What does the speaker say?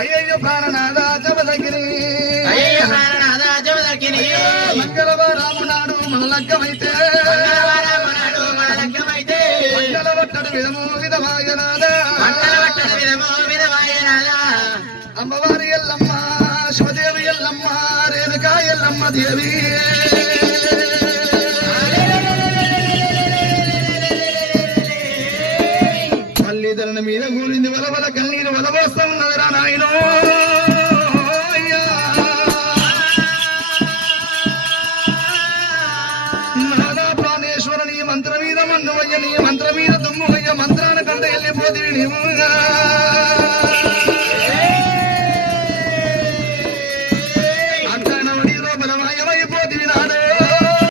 అయ్యయ్యో ప్రాణనాథ జమదగిరి మంగళవారాము నాడు మన లగ్గమైతే మంగళవట్టడు విధము విధవాయనాథ అమ్మవారి ఎల్లమ్మ శివదేవి ఎల్లమ్మ రేణుకా ఎల్లమ్మ దేవి మల్లిధరణ మీద కూలింది వలవల కన్నీరు వలవస్తా ఉన్నదిరా నాయనో నాదా ప్రాణేశ్వర నీ మంత్ర మీద మన్నువయ్య నీ మంత్ర మీద దుమ్మువయ్య మంత్రాన కంట వెళ్ళిపోతుంది నీవుగా